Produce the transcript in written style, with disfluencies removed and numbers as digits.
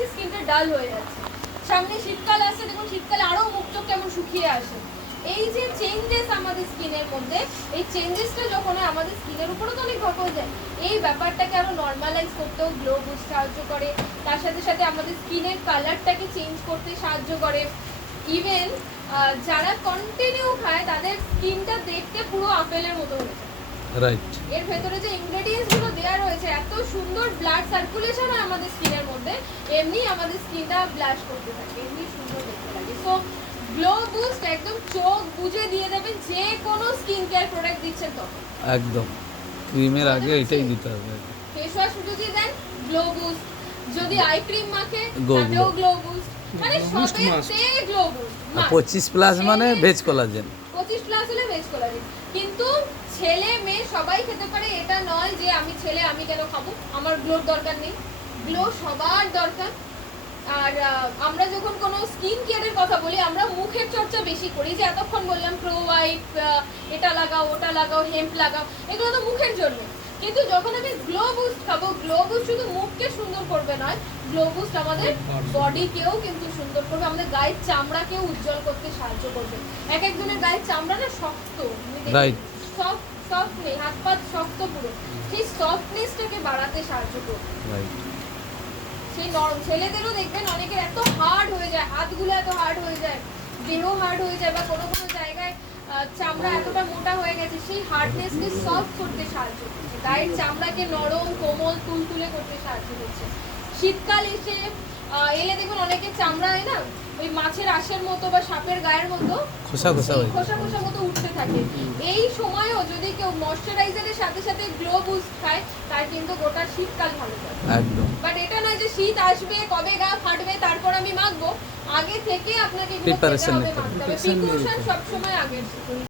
দেখছি স্কিনটা ডাল হয়ে যাচ্ছে। সামনে শীতকাল আসছে, দেখুন শীতকালে আরো মুখ চোখ কেমন শুকিয়ে আসে। এই যে চেঞ্জেস আমাদের স্কিনের মধ্যে, এই চেঞ্জেসটা যখন হয় আমাদের স্কিনের উপরে তো অনেক প্রভাব যায়। এই ব্যাপারটাকে আরো নর্মালাইজ করতেও গ্লো বুস্ট সাহায্য করে। তার সাথে সাথে আমাদের স্কিনের কালারটাকে চেঞ্জ করতে সাহায্য করে। ইভেন যারা কন্টিনিউ খায় তাদের স্কিনটা দেখতে পুরো আপেলের মতো হয়ে যায়। রাইট। এর ভেতরে যে ইনগ্রেডিয়েন্টস গুলো দেওয়া রয়েছে, এত সুন্দর ব্লাড সার্কুলেশন হয় আমাদের স্কিনের মধ্যে, এমনি আমাদের স্কিনটা ব্লাশ করতে থাকে, এমনি সুন্দর দেখতে লাগে। সো গ্লো বুস্ট একদম চোখ বুজে দিয়ে দেবেন যে কোনো স্কিন কেয়ার প্রোডাক্ট দিচ্ছেন তখন। একদম ক্রিমের আগে এটাই দিতে হবে। ফেস ওয়াশ যদি দেন গ্লো বুস্ট, যদি আই ক্রিম মাখে Glow তাতেও Boost। গ্লো বুস্ট, মানে সবেতে গ্লো বুস্ট। 25+ মানে ভেজ কোলাজেন। 25+ হলে ভেজ কোলাজেন। কিন্তু ছেলে মেয়ে সবাই খেতে পারে, এটা নয় যে আমি ছেলে আমি কেন খাবো, আমার গ্লোর দরকার নেই। গ্লো সবার দরকার। আর আমরা যখন কোনো স্কিন কেয়ারের কথা বলি, আমরা মুখের চর্চা বেশি করি, যে এতক্ষণ বললাম প্রো হোয়াইট, এটা লাগাও ওটা লাগাও হেম্প লাগাও, এগুলো তো মুখের জন্য। কিন্তু যখন আমি গ্লো বুস্ট খাবো, গ্লো বুস্ট শুধু মুখকে সুন্দর করবে নয়, গ্লো বুস্ট আমাদের বডিকেও কিন্তু সুন্দর করবে, আমাদের গায়ের চামড়াকেও উজ্জ্বল করতে সাহায্য করবে। এক একজনের গায়ের চামড়া না শক্ত, রাইট, সফট নেই, হাত পা শক্ত পুরো, সেই সফটনেসটাকে বাড়াতে সাহায্য করবে। রাইট। সেই নরম ছেলেদেরও দেখবেন অনেকের এত হার্ড হয়ে যায়, হাতগুলো এত হার্ড হয়ে যায়, দেহ হার্ড হয়ে যায়, বা কোনো কোনো জায়গায় চামড়া এতটা মোটা হয়ে গেছে, সেই হার্ডনেসকে সফট করতে সাহায্য করছে, গায়ের চামড়াকে নরম কোমল তুলতুলে করতে সাহায্য করছে। শীতকাল এসে এলে দেখুন অনেকের চামড়া হয় না ওই মাছের আঁশের মতো বা সাপের গায়ের মতো খোসা খোসা হয়ে যায়। খোসা খোসা মতো উঠতে থাকে। এই সময়ও যদি কেউ ময়শ্চারাইজারের সাথে সাথে গ্লো বুস্ট খায়, তার কিন্তু গোটা শীতকাল ভালো যাবে একদম। বাট এটা নয় যে শীত আসবে কবে গা ফাটবে তারপর আমি মাখবো, আগে থেকে আপনাকে Preparation নিতে হবে। প্রিপারেশন সবসময় আগের